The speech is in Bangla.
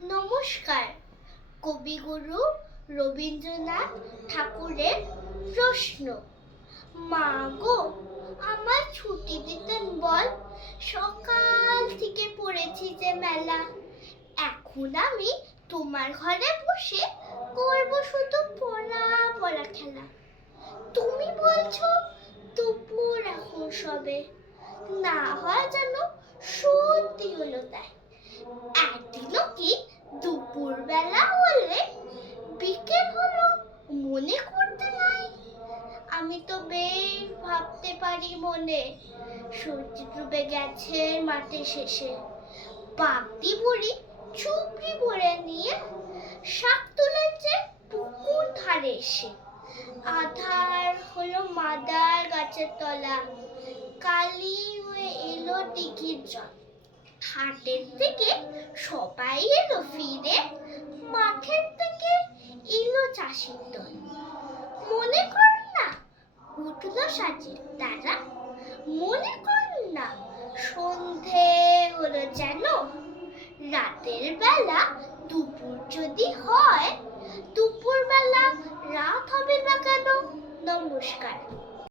নমস্কার। কবিগুরু রবীন্দ্রনাথ ঠাকুরের প্রশ্ন। মা গো, আমার ছুটি দিতেন বল, সকাল থেকে পড়েছি যে মেলা। এখন আমি তোমার ঘরে বসে করব শুধু পড়া পড়া খেলা। তুমি বলছো দুপুর এখন সবে, না হয় যেন সত্যি হলো তাই। একদিনও কি দুপুর বেলা হলে বিকেল হলো মনে করতে নাই। আমি তো বেশ ভাবতে পারি মনে, সূর্য ডুবে গেছে মাঠে শেষে। বাগদি বুড়ি চুপড়ি ভরে নিয়ে শাক তুলেছে পুকুর ধারে এসে। আধার হলো মাদার গাছের তলা, কালি হয়ে এলো দিঘির জল। হাটের থেকে সবাই এলো ফিরে, মাঠের থেকে এলো চাষির দল। মনে কর না উঠলো সাজের তারা, মনে কর না সন্ধে হলো যেন। রাতের বেলা দুপুর যদি হয়, দুপুর বেলা রাত হবে না কেন? নমস্কার।